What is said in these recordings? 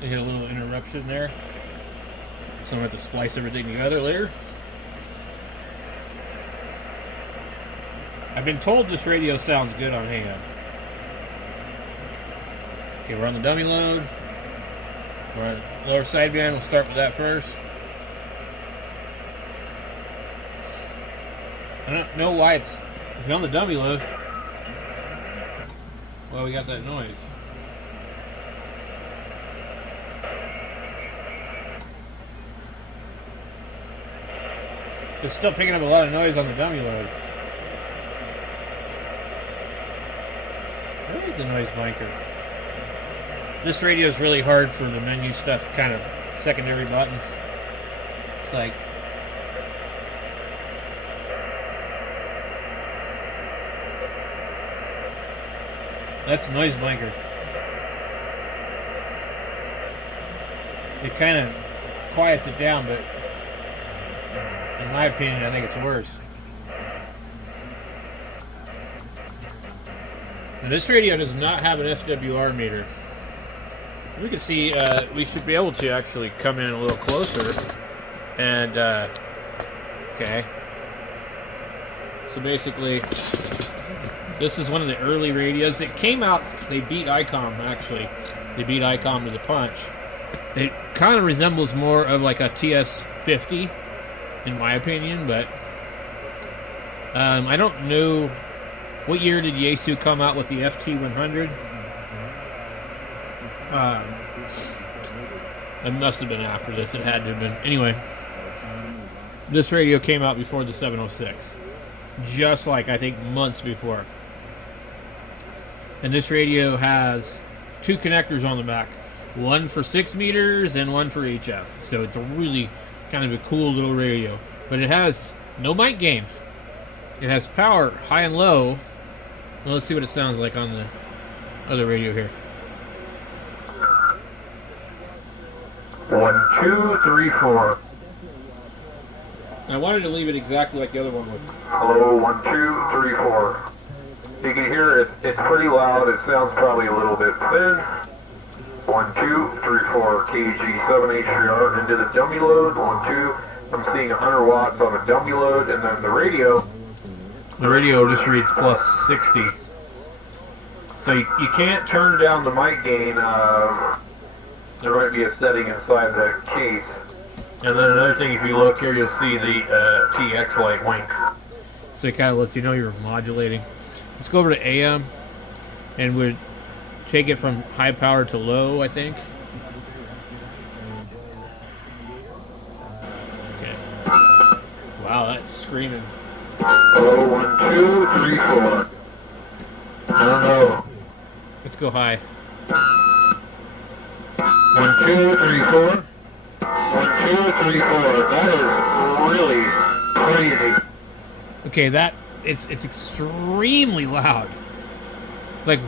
I hit a little interruption there. So I'm going to have to splice everything together later. I've been told this radio sounds good on hand. Okay, we're on the dummy load. We're on lower sideband. We'll start with that first. I don't know why it's on the dummy load. Well, we got that noise. It's still picking up a lot of noise on the dummy load. Where is the noise micer? This radio is really hard for the menu stuff, kind of secondary buttons. It's like... That's noise micer. It kind of quiets it down, but in my opinion, I think it's worse. Now, this radio does not have an SWR meter. We can see, we should be able to actually come in a little closer. And, okay. So basically, this is one of the early radios. It came out, they beat ICOM, actually. They beat ICOM to the punch. It kind of resembles more of like a TS-50, in my opinion, but I don't know. What year did Yaesu come out with the FT100? It must have been after this. It had to have been. Anyway, this radio came out before the 706. Just like, I think, months before. And this radio has two connectors on the back. One for 6 meters and one for HF. So it's a really kind of a cool little radio. But it has no mic gain. It has power, high and low. Well, let's see what it sounds like on the other radio here. 1, 2, 3, 4. I wanted to leave it exactly like the other one was. Hello, 1, 2, 3, 4. You can hear it's pretty loud. It sounds probably a little bit thin. 1, 2, 3, 4. KG7H3R into the dummy load. 1, 2. I'm seeing 100 watts on the dummy load, and then the radio. The radio just reads plus 60. So you can't turn down the mic gain. There might be a setting inside the case. And then another thing, if you look here, you'll see the TX light winks. So it kind of lets you know you're modulating. Let's go over to AM, and we'd take it from high power to low, I think. Okay. Wow, that's screaming. Hello, 1, 2, 3, 4. I don't know. Let's go high. 1, 2, 3, 4. 1, 2, 3, 4. That is really crazy. Okay, it's extremely loud. Like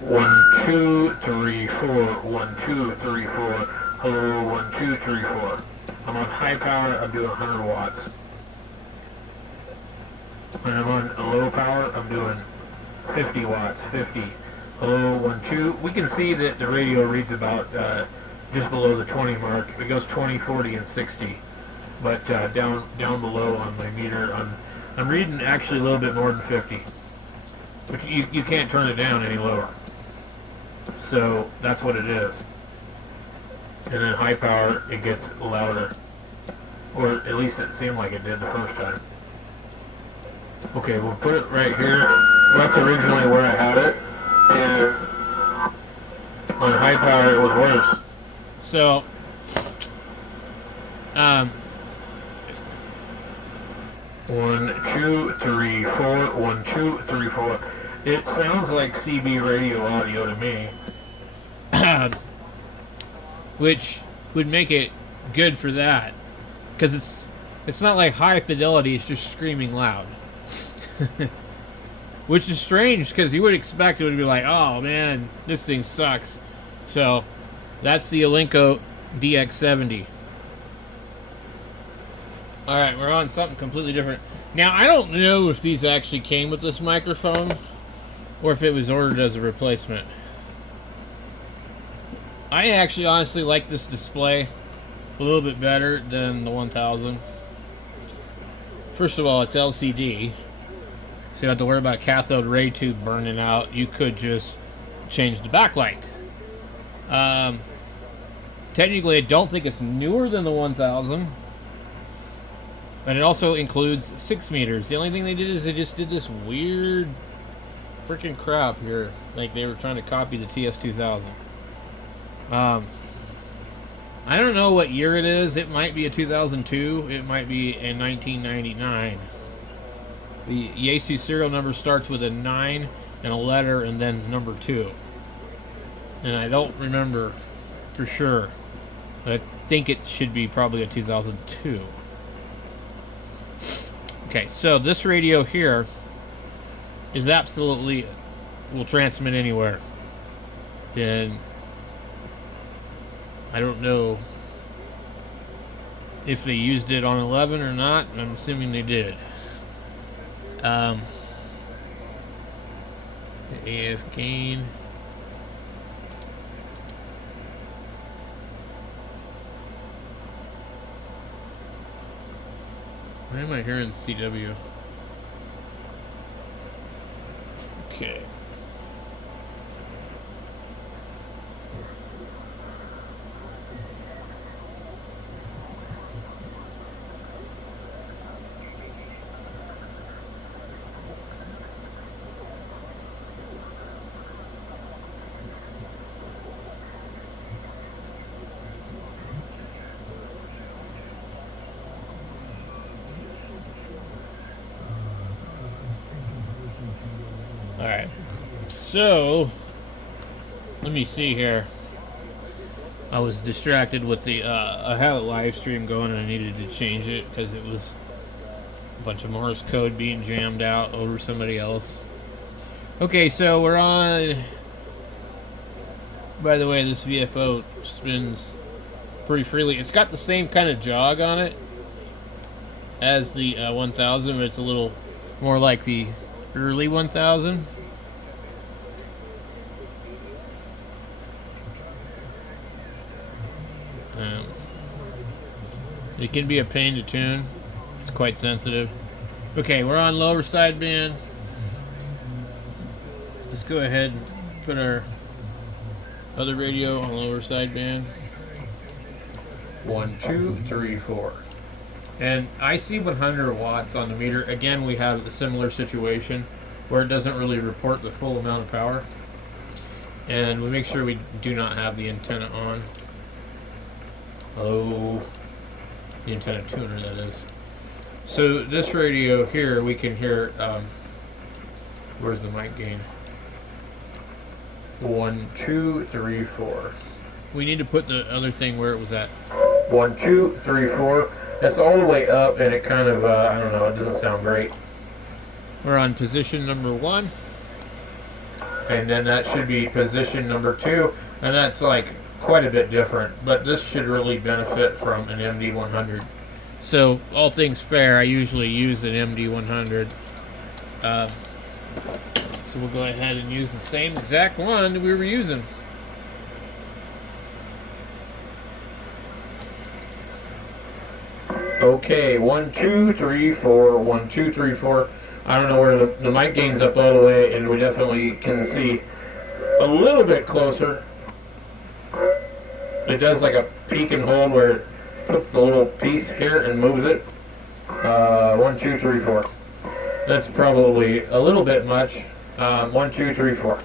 1, 2, 3, 4. 1, 2, 3, 4. Hello, 1, 2, 3, 4. I'm on high power. I'm doing 100 watts. When I'm on low power, I'm doing 50 watts. 50. Hello, 1, 2. We can see that the radio reads about just below the 20 mark. It goes 20, 40, and 60. But down below on my meter, I'm reading actually a little bit more than 50. Which you can't turn it down any lower. So that's what it is. And then high power, it gets louder. Or at least it seemed like it did the first time. Okay, we'll put it right here. That's originally where I had it. And on high power, it was worse. so. 1, 2, 3, 4. 1, 2, 3, 4. It sounds like CB radio audio to me. Which would make it good for that, because it's not like high fidelity, it's just screaming loud. Which is strange, because you would expect it would be like, oh man, this thing sucks. So that's the Alinco DX70. Alright, we're on something completely different. Now, I don't know if these actually came with this microphone or if it was ordered as a replacement. I actually honestly like this display a little bit better than the 1000. First of all, it's LCD, so you don't have to worry about cathode ray tube burning out. You could just change the backlight. Technically, I don't think it's newer than the 1000. And it also includes 6 meters. The only thing they did is they just did this weird freaking crap here. Like they were trying to copy the TS2000. I don't know what year it is. It might be a 2002. It might be a 1999. The Yaesu serial number starts with a 9 and a letter and then number 2. And I don't remember for sure. But I think it should be probably a 2002. Okay, so this radio here is absolutely will transmit anywhere. And I don't know if they used it on 11 or not. I'm assuming they did. AF gain. Why am I hearing CW? Okay. Alright, so let me see here. I was distracted with the I had a live stream going and I needed to change it because it was a bunch of Morse code being jammed out over somebody else. Okay, so we're on. By the way, this VFO spins pretty freely. It's got the same kind of jog on it as the 1000, but it's a little more like the early 1000. It can be a pain to tune. It's quite sensitive. Okay, we're on lower sideband. Let's go ahead and put our other radio on lower sideband. 1, 2, 3, 4. And I see 100 watts on the meter. Again, we have a similar situation where it doesn't really report the full amount of power. And we make sure we do not have the antenna on. Oh, the antenna tuner, that is. So this radio here, we can hear, where's the mic gain? 1, 2, 3, 4. We need to put the other thing where it was at. 1, 2, 3, 4. That's all the way up, and it kind of, I don't know, it doesn't sound great. We're on position number 1. And then that should be position number 2. And that's like quite a bit different. But this should really benefit from an MD100. So, all things fair, I usually use an MD100. So we'll go ahead and use the same exact one that we were using. Okay, 1, 2, 3, 4, 1, 2, 3, 4. I don't know where the mic gain's up all the way, and we definitely can see a little bit closer. It does like a peak and hold where it puts the little piece here and moves it. 1, 2, 3, 4. That's probably a little bit much. 1, 2, 3, 4.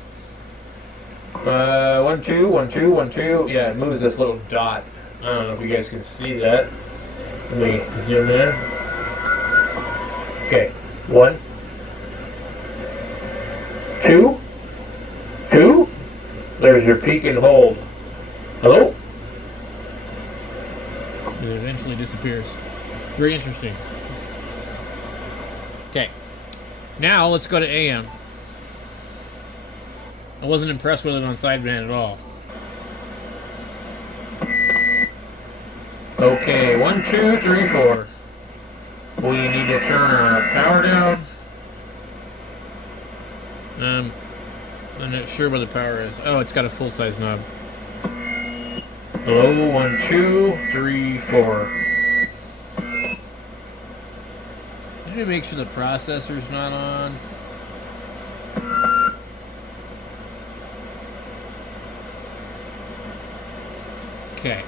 1, 2, 1, 2, 1, 2. Yeah, it moves this little dot. I don't know if you guys can see that. Let me zoom in. Okay, 1, 2, 2. There's your peak and hold. Hello? It eventually disappears. Very interesting. Okay, now let's go to AM. I wasn't impressed with it on sideband at all. Okay, 1, 2, 3, 4. We need to turn our power down. I'm not sure where the power is. Oh, it's got a full-size knob. Hello, 1, 2, 3, 4. Let me make sure the processor's not on. Okay.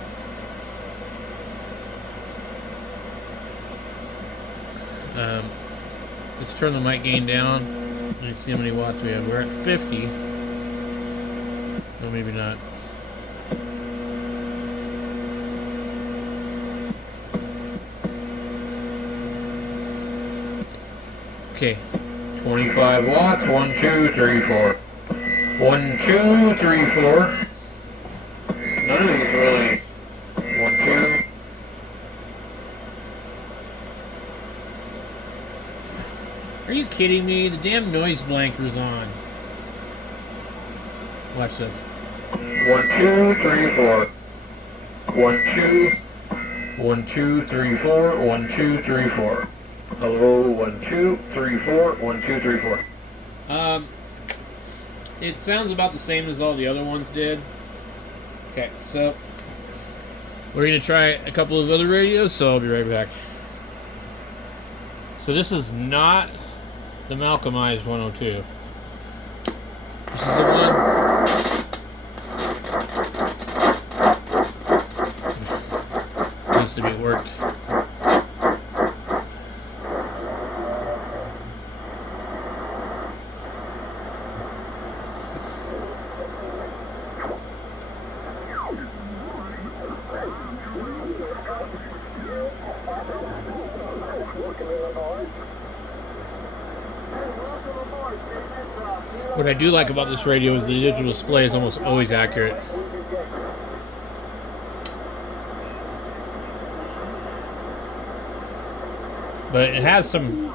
Let's turn the mic gain down. Let's see how many watts we have. We're at 50. No, maybe not. Okay. 25 watts. 1, 2, 3, 4. 1, 2, 3, 4. None of these really. 1, 2. Are you kidding me? The damn noise blanker's on. Watch this. 1, 2, 3, 4. 1, 2. 1, 2, 3, 4. 1, 2, 3, 4. Hello, 1, 2, 3, 4. 1, 2, 3, 4. It sounds about the same as all the other ones did. Okay, so we're gonna try a couple of other radios, so I'll be right back. So this is not the Malcolmized 102. This is the one. Needs to be worked. What I do like about this radio is the digital display is almost always accurate. But it has some...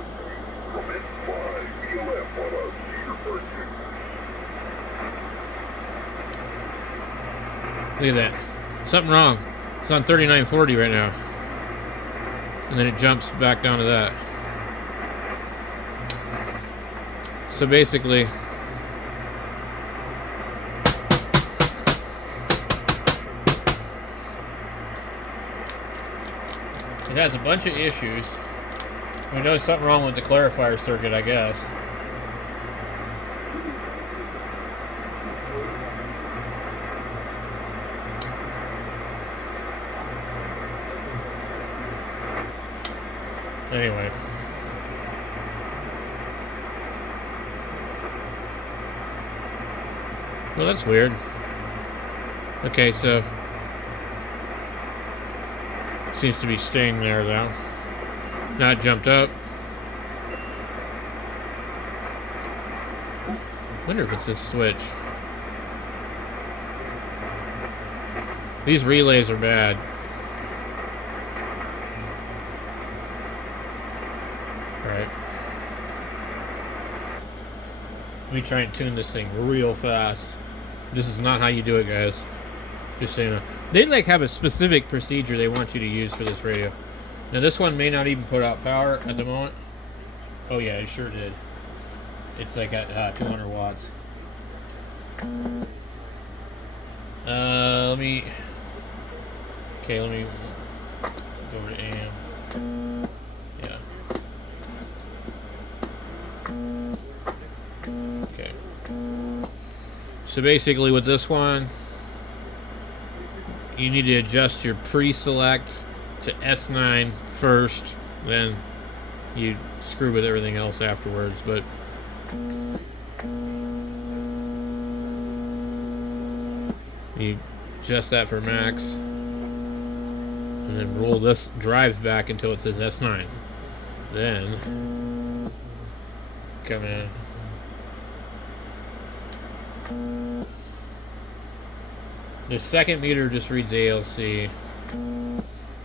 Look at that. Something wrong. It's on 3940 right now. And then it jumps back down to that. So basically... it has a bunch of issues. We know something wrong with the clarifier circuit, I guess. Anyway. Well, that's weird. Okay, so... it seems to be staying there, though. Now it jumped up. Wonder if it's this switch. These relays are bad. Alright. Let me try and tune this thing real fast. This is not how you do it, guys. Just so you know. They like have a specific procedure they want you to use for this radio. Now this one may not even put out power at the moment. Oh yeah, it sure did. It's like at 200 watts. Let me... okay, let me go over to AM. Yeah. Okay. So basically with this one, you need to adjust your pre-select to S9 first, then you screw with everything else afterwards. But you adjust that for max, and then roll this drives back until it says S9. Then come in. The second meter just reads ALC.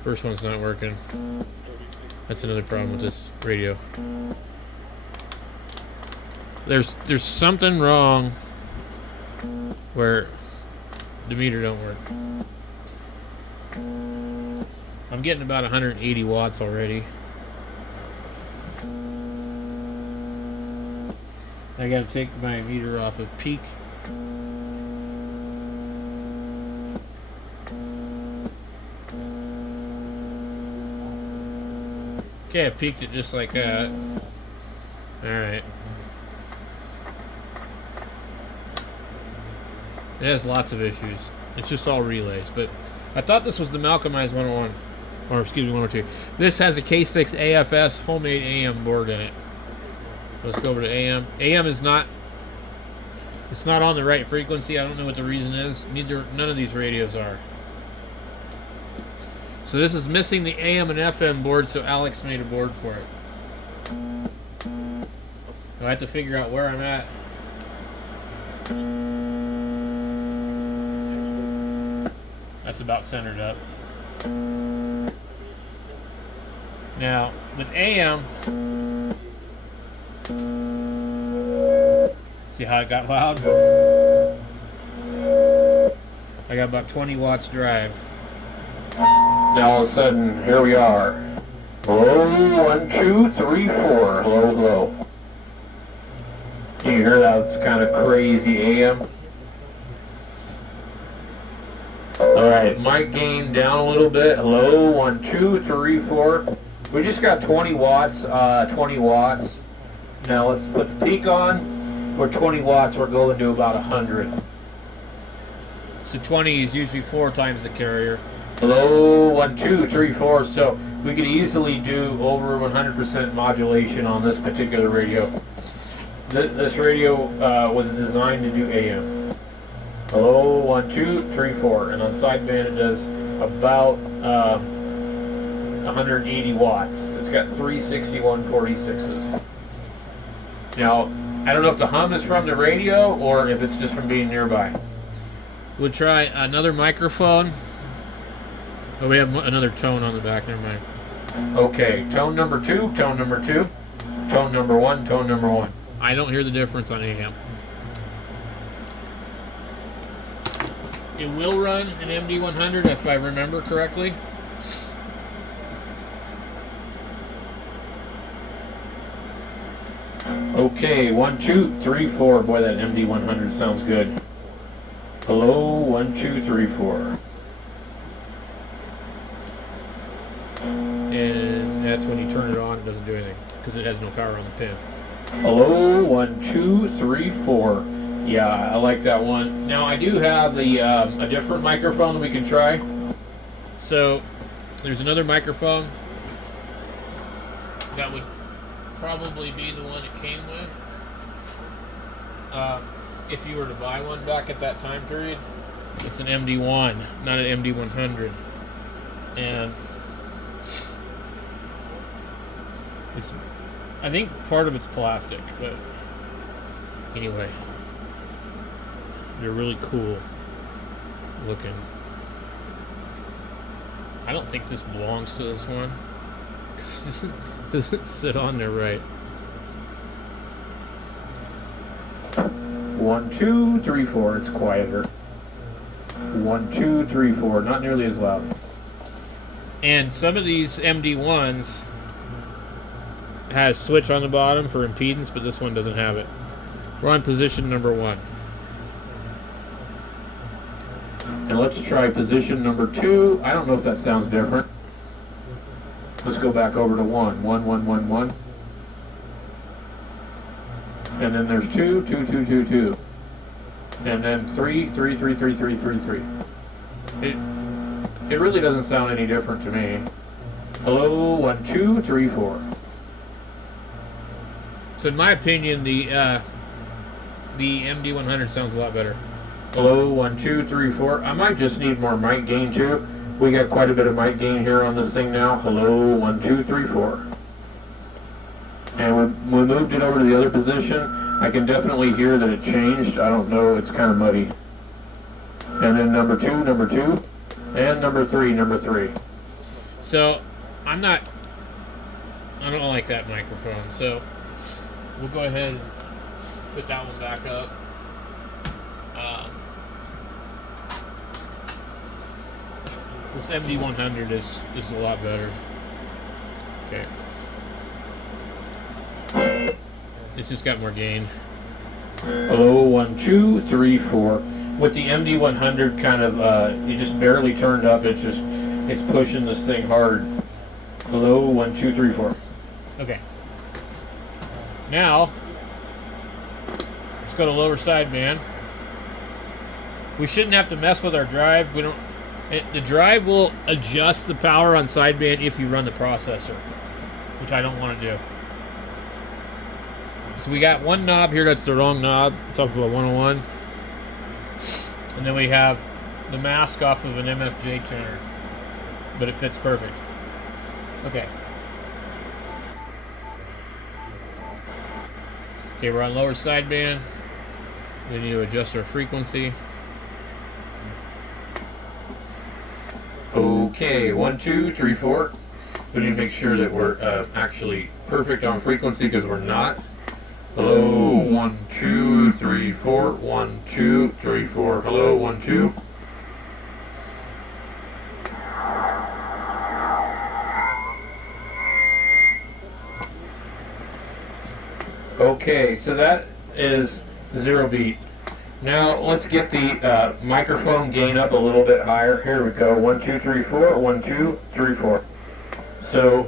First one's not working. That's another problem with this radio. There's something wrong where the meter don't work. I'm getting about 180 watts already. I gotta take my meter off of peak. Okay, I peaked it just like that. Alright. It has lots of issues. It's just all relays. But I thought this was the Malcolmized 101. Or excuse me, 102. This has a K6 AFS homemade AM board in it. Let's go over to AM. AM is not... It's not on the right frequency. I don't know what the reason is. None of these radios are. So this is missing the AM and FM board, so Alex made a board for it. I have to figure out where I'm at. That's about centered up. Now, with AM, see how it got loud? I got about 20 watts drive. Now all of a sudden, here we are. Hello, 1, 2, 3, 4. Hello, hello. Can you hear that? It's kind of crazy AM. Alright, mic gain down a little bit. Hello, 1, 2, 3, 4. We just got 20 watts, 20 watts. Now let's put the peak on. We're 20 watts, we're going to about 100. So 20 is usually 4 times the carrier. Hello, 1, 2, 3, 4. So we could easily do over 100% modulation on this particular radio. This radio was designed to do AM. Hello, 1, 2, 3, 4. And on sideband it does about 180 watts. It's got 360 146s. Now, I don't know if the hum is from the radio or if it's just from being nearby. We'll try another microphone. Oh, we have another tone on the back. Never mind. Okay, tone number 2, tone number 2, tone number 1, tone number 1. I don't hear the difference on AM. It will run an MD100 if I remember correctly. Okay, 1, 2, 3, 4. Boy, that MD100 sounds good. Hello, 1, 2, 3, 4. And that's when you turn it on, it doesn't do anything because it has no power on the pin. Hello, 1, 2, 3, 4. Yeah, I like that one. Now I do have the a different microphone we can try. So there's another microphone that would probably be the one it came with. If you were to buy one back at that time period, it's an MD1, not an MD100, and it's, I think part of it's plastic, but anyway, they're really cool looking. I don't think this belongs to this one. It doesn't sit on there right. 1, 2, 3, 4. It's quieter. 1, 2, 3, 4. Not nearly as loud. And some of these MD1s has switch on the bottom for impedance, but this one doesn't have it. We're on position number 1. And let's try position number 2. I don't know if that sounds different. Let's go back over to 1. 1, 1, 1, 1. And then there's 2, 2, 2, 2, 2. And then 3, 3, 3, 3, 3, 3, 3. It really doesn't sound any different to me. Hello, 1, 2, 3, 4. So in my opinion, the MD100 sounds a lot better. Hello, 1, 2, 3, 4. I might just need more mic gain too. We got quite a bit of mic gain here on this thing now. Hello, 1, 2, 3, 4. And when we moved it over to the other position, I can definitely hear that it changed. I don't know, it's kind of muddy. And then number 2, and number 3. So I don't like that microphone. So we'll go ahead and put that one back up. This MD100 is a lot better. Okay. It's just got more gain. Hello, 1, 2, 3, 4. With the MD100 kind of, you just barely turned up. It's pushing this thing hard. Hello, 1, 2, 3, 4. Okay. Now, let's go to lower sideband. We shouldn't have to mess with our drive. We don't. The drive will adjust the power on sideband if you run the processor, which I don't want to do. So we got one knob here that's the wrong knob. It's off of a 101. And then we have the mask off of an MFJ tuner. But it fits perfect. Okay. Okay, we're on lower sideband. We need to adjust our frequency. Okay, 1, 2, 3, 4. We need to make sure that we're actually perfect on frequency because we're not. Hello, 1, 2, 3, 4. 1, 2, 3, 4. Hello, 1, 2. Okay, so that is 0 beat. Now let's get the microphone gain up a little bit higher. Here we go. 1, 2, 3, 4. 1, 2, 3, 4. So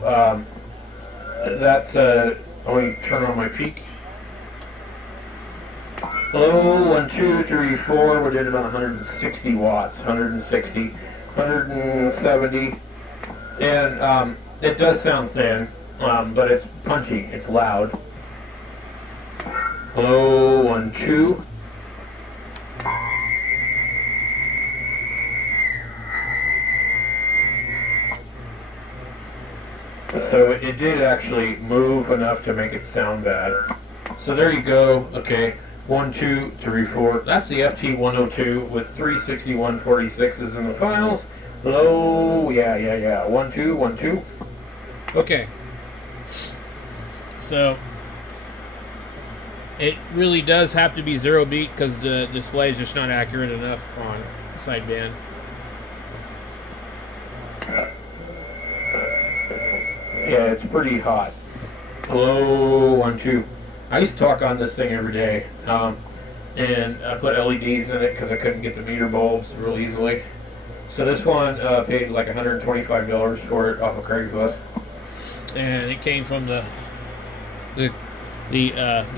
that's. Let me turn on my peak. Hello, 1, 2, 3, 4. We're doing about 160 watts. 160, 170, and it does sound thin, but it's punchy. It's loud. Hello, 1, 2. So it did actually move enough to make it sound bad. So there you go. Okay, 1, 2, 3, 4. That's the FT102 with 360 146s in the finals. Hello, yeah. 1, 2, 1, 2. Okay. So it really does have to be 0 beat because the display is just not accurate enough on sideband. Yeah, it's pretty hot. Hello, 1, 2. I used to talk on this thing every day, and I put LEDs in it because I couldn't get the meter bulbs real easily. So this one paid like $125 for it off of Craigslist. And it came from the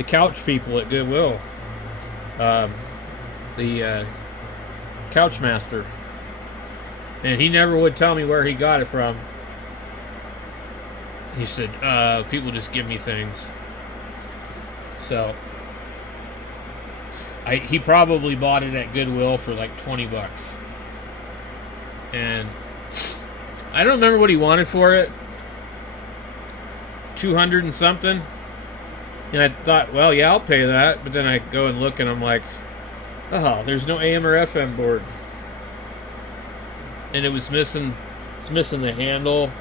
couch people at Goodwill. The couch master. And he never would tell me where he got it from. He said, people just give me things. So he probably bought it at Goodwill for like $20. And I don't remember what he wanted for it. 200 and something. And I thought, well, yeah, I'll pay that. But then I go and look and I'm like, oh, there's no AM or FM board. And it's missing the handle.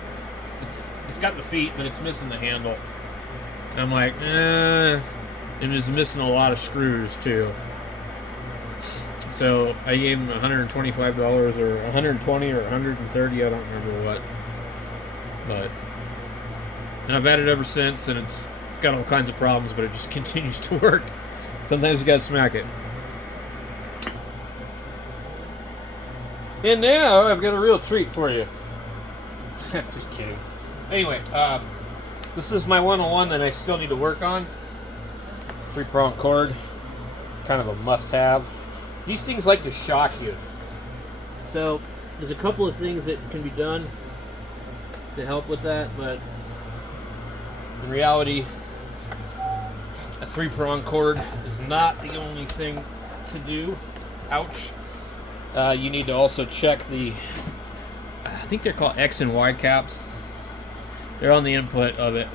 It's got the feet, but it's missing the handle. And I'm like, it was missing a lot of screws too. So I gave him $125 or $120 or $130, I don't remember what. But and I've had it ever since, and it's got all kinds of problems, but it just continues to work. Sometimes you gotta smack it. And now I've got a real treat for you. Just kidding. Anyway, this is my 101 that I still need to work on. 3-prong cord, kind of a must-have. These things like to shock you. So there's a couple of things that can be done to help with that, but in reality, a 3-prong cord is not the only thing to do. Ouch. You need to also check I think they're called X and Y caps. They're on the input of it.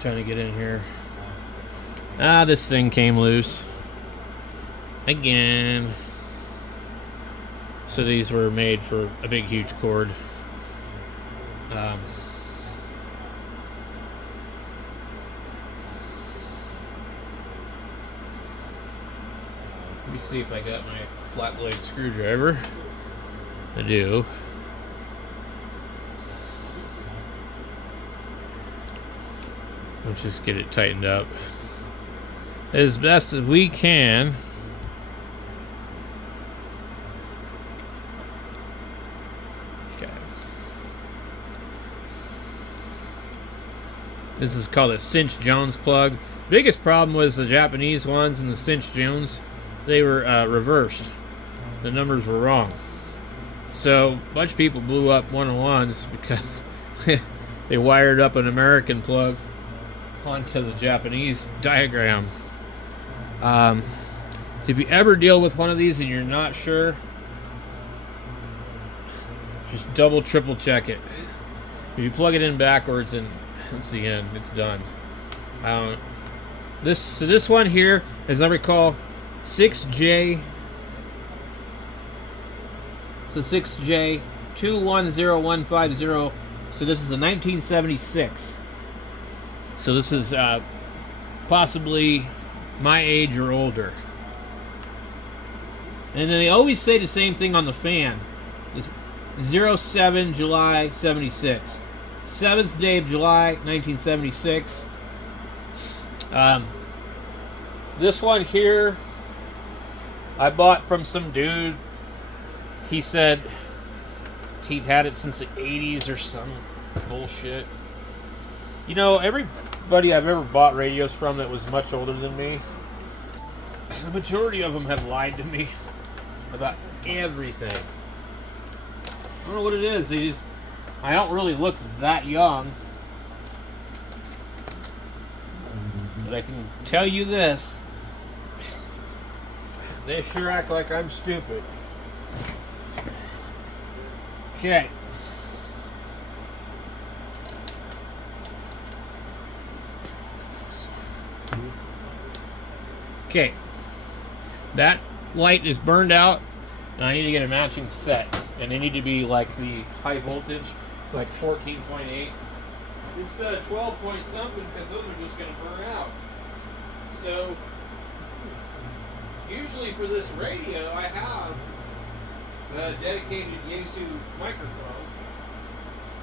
Trying to get in here. This thing came loose. Again. So these were made for a big, huge cord. Let me see if I got my flat blade screwdriver. I do. Let's just get it tightened up as best as we can. Okay. This is called a Cinch Jones plug. Biggest problem was the Japanese ones and the Cinch Jones. They were reversed. The numbers were wrong. So a bunch of people blew up 101s because they wired up an American plug onto the Japanese diagram. So if you ever deal with one of these and you're not sure, just double, triple check it. If you plug it in backwards and that's the end, it's done. This one here, as I recall, 6J. So 6J 210150. So this is a 1976. So this is possibly my age or older. And then they always say the same thing on the fan. It's 07 July 76. 7th day of July 1976. This one here I bought from some dude. He said he'd had it since the 80s or some bullshit. You know, everybody I've ever bought radios from that was much older than me, the majority of them have lied to me about everything. I don't know what it is. I don't really look that young. But I can tell you this. They sure act like I'm stupid. Okay. Okay. That light is burned out, and I need to get a matching set. And they need to be like the high voltage, like 14.8 instead of 12 point something, because those are just going to burn out. So usually for this radio, I have a dedicated Yaesu microphone,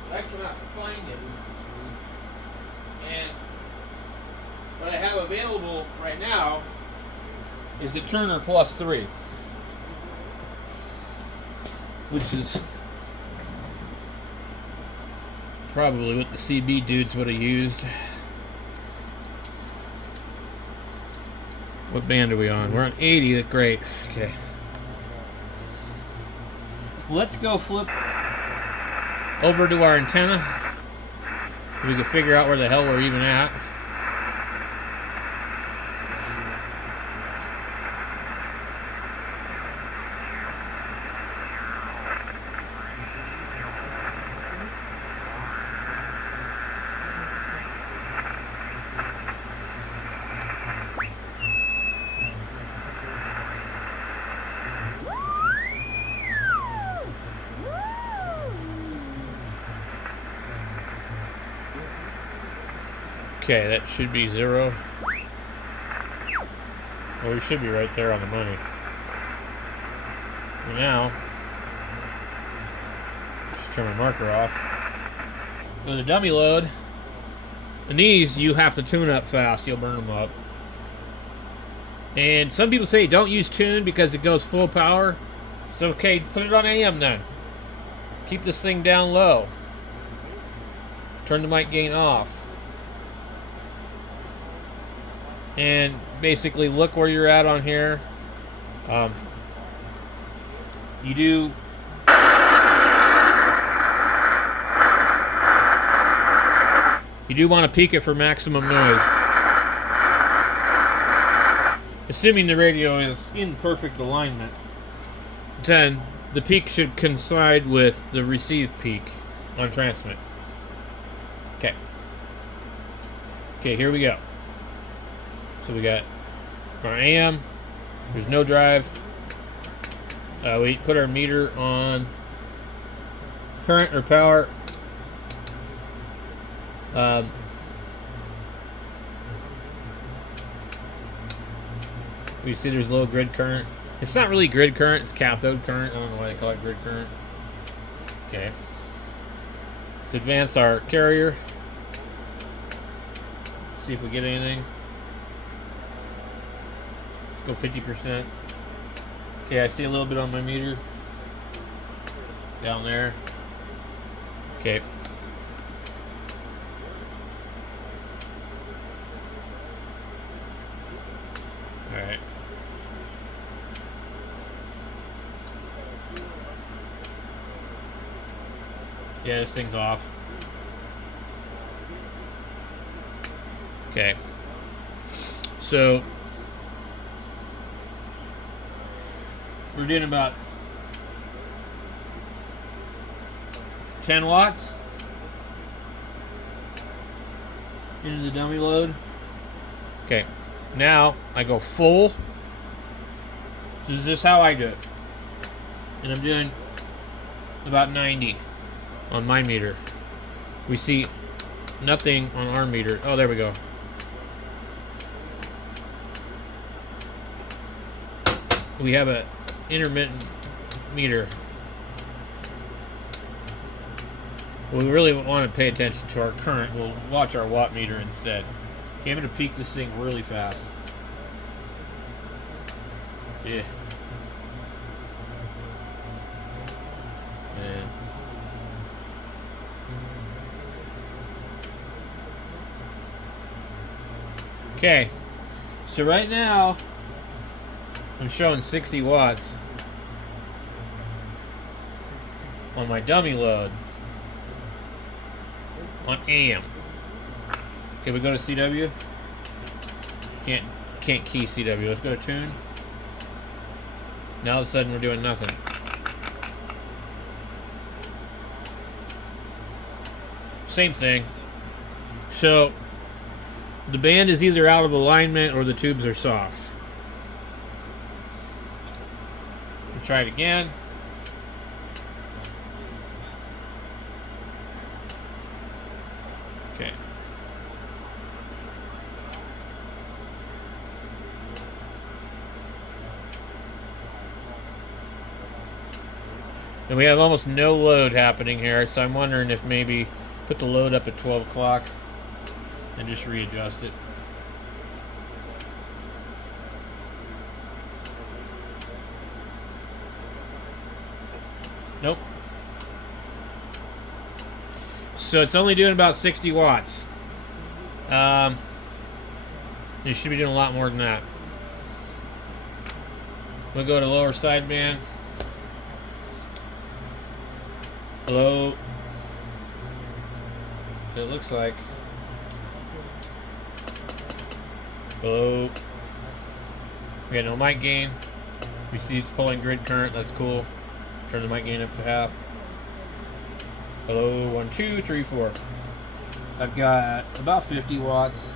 but I cannot find it. And what I have available right now is the Turner Plus 3, which is probably what the CB dudes would have used. What band are we on? We're on 80. That's great. Okay. Let's go flip over to our antenna. We can figure out where the hell we're even at. Okay, that should be 0. Well, we should be right there on the money. And now, just turn my marker off. With the dummy load, and these you have to tune up fast, you'll burn them up. And some people say don't use tune because it goes full power. So okay, put it on AM then. Keep this thing down low. Turn the mic gain off. And basically look where you're at on here. You do want to peak it for maximum noise. Assuming the radio is in perfect alignment, then the peak should coincide with the receive peak on transmit. Okay. Okay, here we go. So we got our AM. There's no drive. We put our meter on current or power. We see there's low grid current. It's not really grid current, it's cathode current. I don't know why they call it grid current. Okay. Let's advance our carrier. See if we get anything. Let's go 50%. Okay, I see a little bit on my meter. Down there. Okay. Yeah, this thing's off. Okay. So we're doing about 10 watts into the dummy load. Okay. Now I go full. This is just how I do it. And I'm doing about 90 on my meter. We see nothing on our meter. Oh, there we go. We have a intermittent meter. We really want to pay attention to our current. We'll watch our watt meter instead. Okay, I'm going to peak this thing really fast. Yeah. Man. Okay. So right now, I'm showing 60 watts on my dummy load on AM. Okay, we go to CW. Can't key CW. Let's go to tune. Now all of a sudden we're doing nothing. Same thing. So the band is either out of alignment or the tubes are soft. We'll try it again. Okay. And we have almost no load happening here, so I'm wondering if maybe put the load up at 12 o'clock and just readjust it. Nope. So it's only doing about 60 watts. You should be doing a lot more than that. We'll go to lower sideband. Hello. It looks like. Hello. We got no mic gain. We see it's pulling grid current. That's cool. Turn the mic gain up to half. Hello. 1, 2, 3, 4. I've got about 50 watts.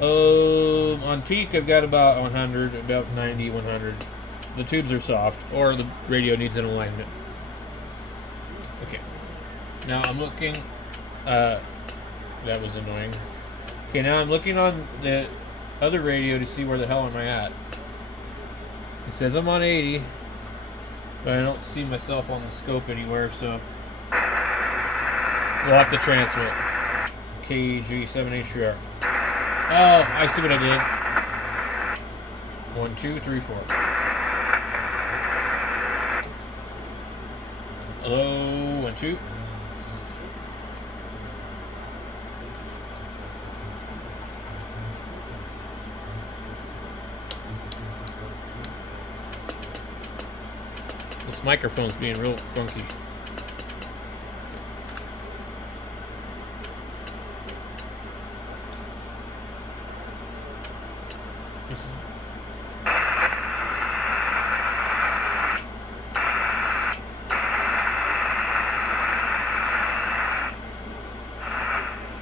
On peak, I've got about 100, about 90, 100. The tubes are soft, or the radio needs an alignment. Okay. Now I'm looking. That was annoying. Okay, now I'm looking on the other radio to see where the hell am I at. It says I'm on 80, but I don't see myself on the scope anywhere, so we'll have to transmit. KG7HR. Oh, I see what I did. 1, 2, 3, 4. Hello, 1, 2. This microphone's being real funky.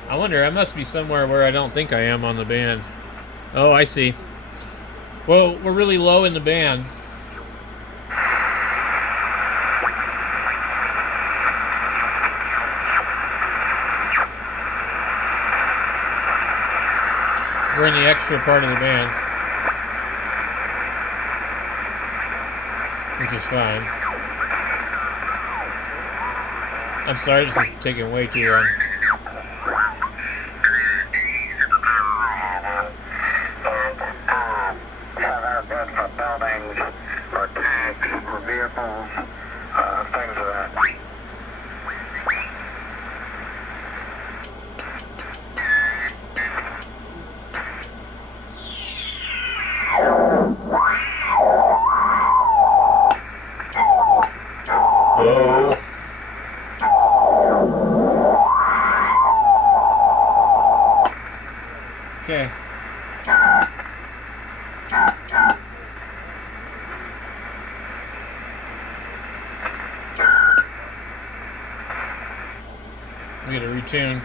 I wonder, I must be somewhere where I don't think I am on the band. Oh, I see. Well, we're really low in the band. We're in the extra part of the band, which is fine. I'm sorry, this is taking way too long. We gotta retune.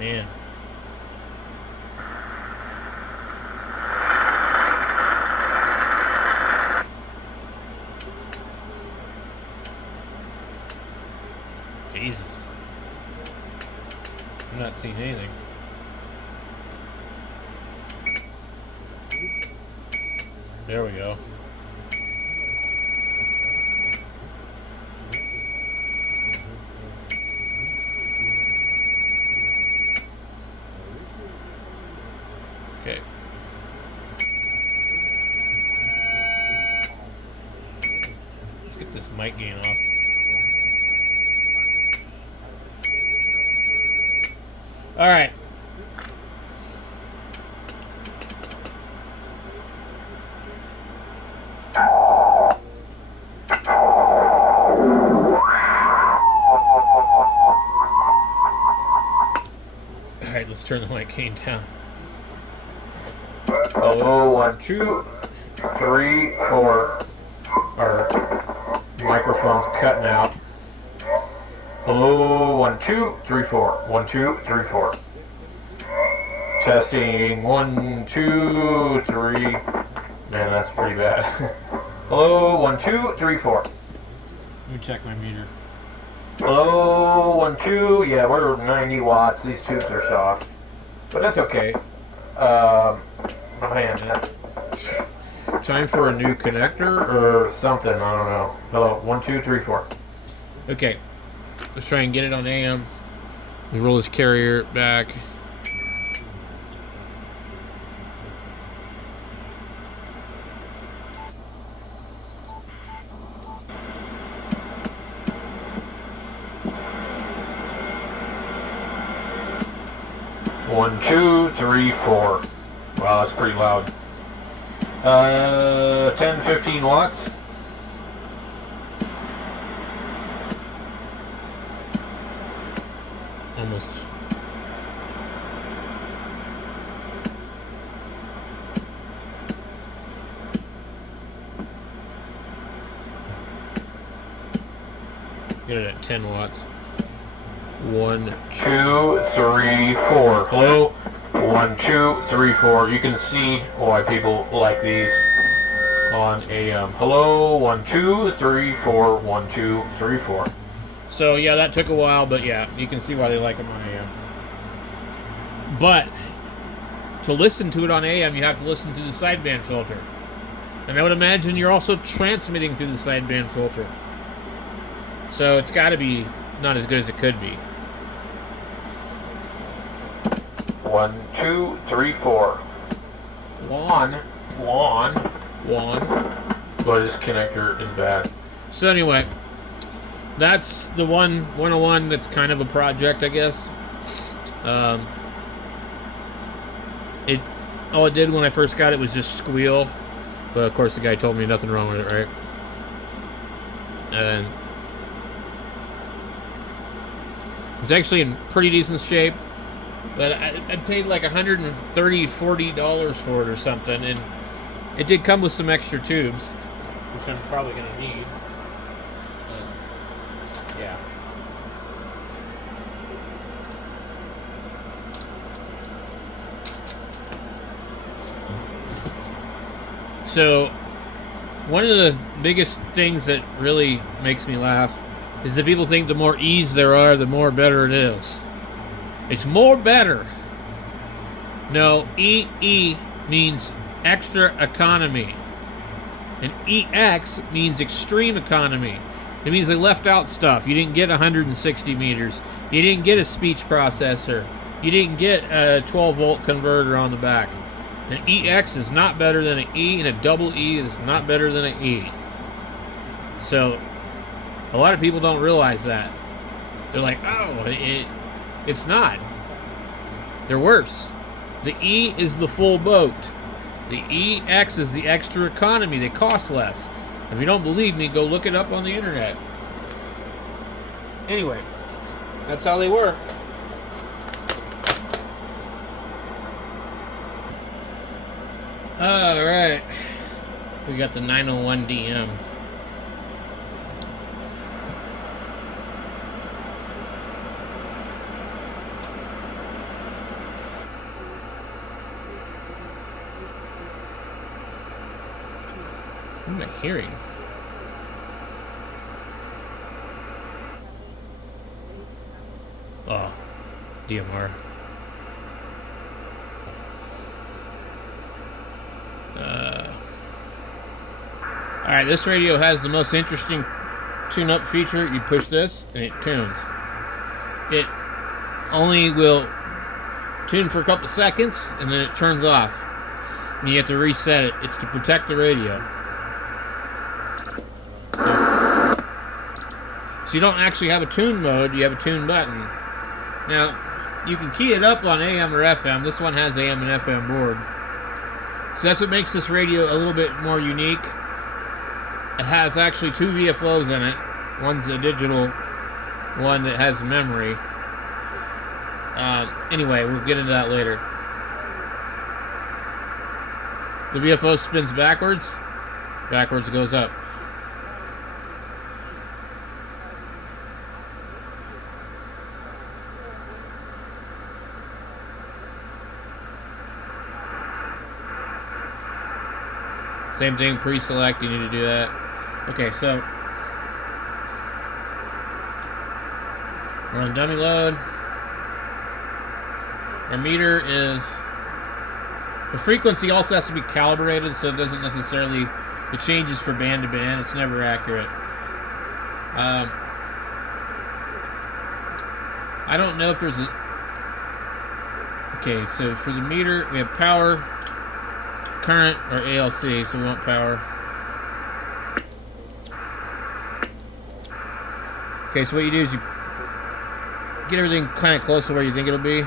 Man. Jesus. I'm not seeing anything. There we go. Okay. Let's get this mic gain off. All right. All right, let's turn the mic gain down. Hello, 1, 2, 3, 4. Our microphone's cutting out. Hello, 1, 2, 3, 4. 1, 2, 3, 4. Testing 1, 2, 3. Man, that's pretty bad. Hello, 1, 2, 3, 4. Let me check my meter. Hello, 1, 2. Yeah, we're 90 watts. These tubes are soft, but that's okay. Man, time for a new connector or something. I don't know. Hello, 1, 2, 3, 4. Okay, let's try and get it on AM. We roll this carrier back. One, 2, 3, 4. Wow, that's pretty loud. 10, 15 watts. Almost. Get it at 10 watts. 1, 2, 3, 4. Hello? 1, 2, 3, 4. You can see why people like these on AM. Hello? 1, 2, 3, 4. 1, 2, 3, 4. So yeah, that took a while, but yeah, you can see why they like them on AM. But to listen to it on AM, you have to listen to the sideband filter. And I would imagine you're also transmitting through the sideband filter. So it's got to be not as good as it could be. 1, 2, 3, 4. One. But his connector is bad. So anyway, that's the 101 that's kind of a project, I guess. All it did when I first got it was just squeal. But of course the guy told me nothing wrong with it, right? And it's actually in pretty decent shape. But I paid like $130, $40 for it or something, and it did come with some extra tubes, which I'm probably going to need. Yeah. So, one of the biggest things that really makes me laugh is that people think the more E's there are, the more better it is. It's more better. No, EE means extra economy. And EX means extreme economy. It means they left out stuff. You didn't get 160 meters. You didn't get a speech processor. You didn't get a 12-volt converter on the back. An EX is not better than an E, and a double E is not better than an E. So, a lot of people don't realize that. They're like, oh, it's not. They're worse. The E is the full boat. The EX is the extra economy. They cost less. If you don't believe me, go look it up on the internet. Anyway, that's how they work. All right. We got the 901 DM. What am I hearing? Oh, DMR. Alright, this radio has the most interesting tune-up feature. You push this, and it tunes. It only will tune for a couple seconds, and then it turns off. And you have to reset it. It's to protect the radio. So you don't actually have a tune mode, you have a tune button. Now, you can key it up on AM or FM. This one has AM and FM board. So that's what makes this radio a little bit more unique. It has actually 2 VFOs in it. One's a digital, one that has memory. Anyway, we'll get into that later. The VFO spins backwards. Backwards goes up. Same thing, pre-select, you need to do that. Okay, so we're on dummy load. Our meter is, the frequency also has to be calibrated, so it doesn't necessarily, it changes for band to band, it's never accurate. I don't know if there's a, okay, so for the meter, we have power, current, or ALC, so we want power. Okay, so what you do is you get everything kind of close to where you think it'll be.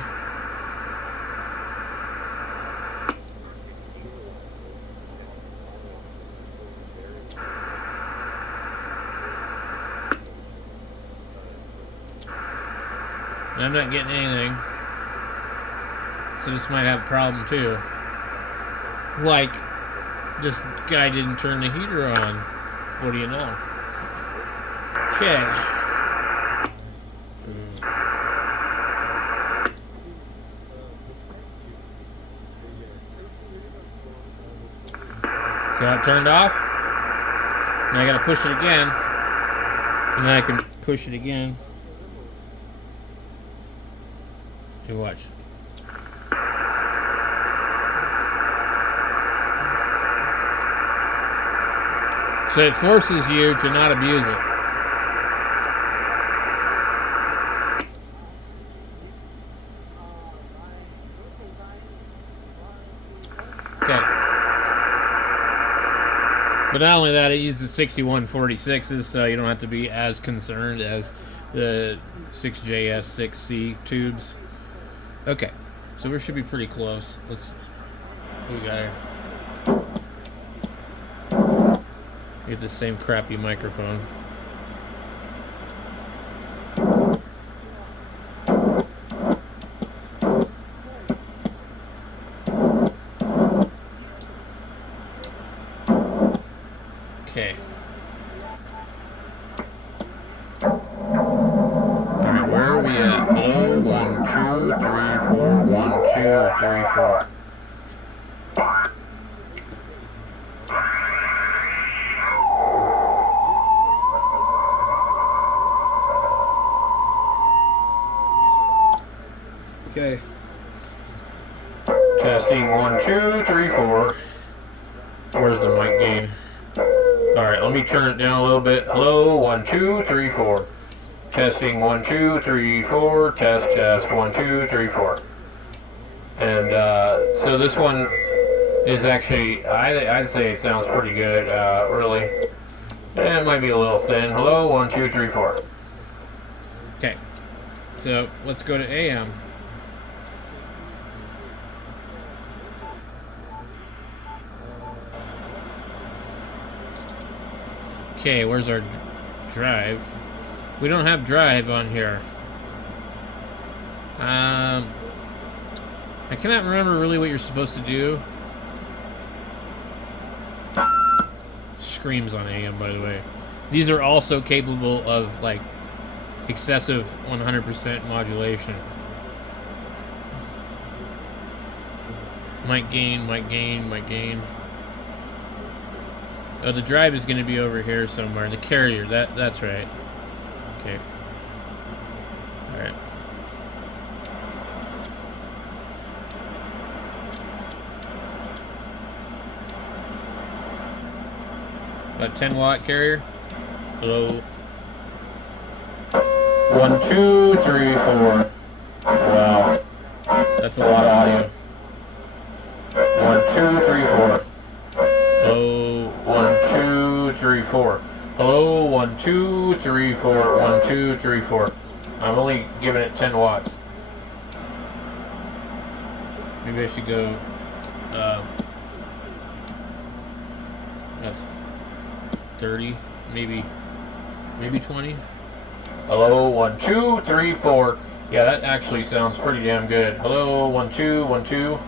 And I'm not getting anything. So this might have a problem too. Like, this guy didn't turn the heater on. What do you know? Okay. Got it turned off. Now I gotta push it again. And then I can push it again. You watch. So it forces you to not abuse it. Okay. But not only that, it uses 6146s, so you don't have to be as concerned as the 6JS 6C tubes. Okay, so we should be pretty close. Let's. What we got here? Get the same crappy microphone. Okay. Alright, where are we at? Hello, 1, 2, 3, 4, 1, 2, 3, 4. Okay. Testing 1, 2, 3, 4. Where's the mic gain? Alright, let me turn it down a little bit. Hello, 1, 2, 3, 4. Testing 1, 2, 3, 4. Test 1, 2, 3, 4. And so this one is actually, I'd say it sounds pretty good, really. It might be a little thin. Hello, 1, 2, 3, 4. Okay, so let's go to AM. Okay, where's our drive? We don't have drive on here. I cannot remember really what you're supposed to do. screams on AM, by the way. These are also capable of like excessive 100% modulation. Mic gain, mic gain, mic gain. Oh, the drive is going to be over here somewhere. The carrier, that's right. Okay. All right. About 10-watt carrier. Hello. 1, 2, 3, 4. Wow. That's a lot of audio. 1, 2, 3, 4. Hello. 1, 2, 3, 4. Hello. 1, 2, 3, 4. 1, 2, 3, 4. I'm only giving it 10 watts. Maybe I should go. That's 30, maybe 20. Hello, 1, 2, 3, 4. Yeah, that actually sounds pretty damn good. Hello, 1, 2, 1, 2.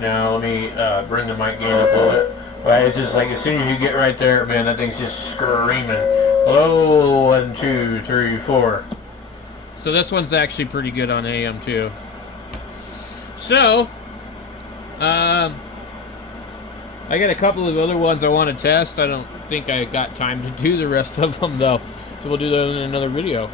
Now let me bring the mic gain up a little bit. Right, it's just like as soon as you get right there, man, that thing's just screaming. Hello, 1, 2, 3, 4. So this one's actually pretty good on AM too. So, I got a couple of other ones I want to test. I don't think I got time to do the rest of them though. So we'll do those in another video.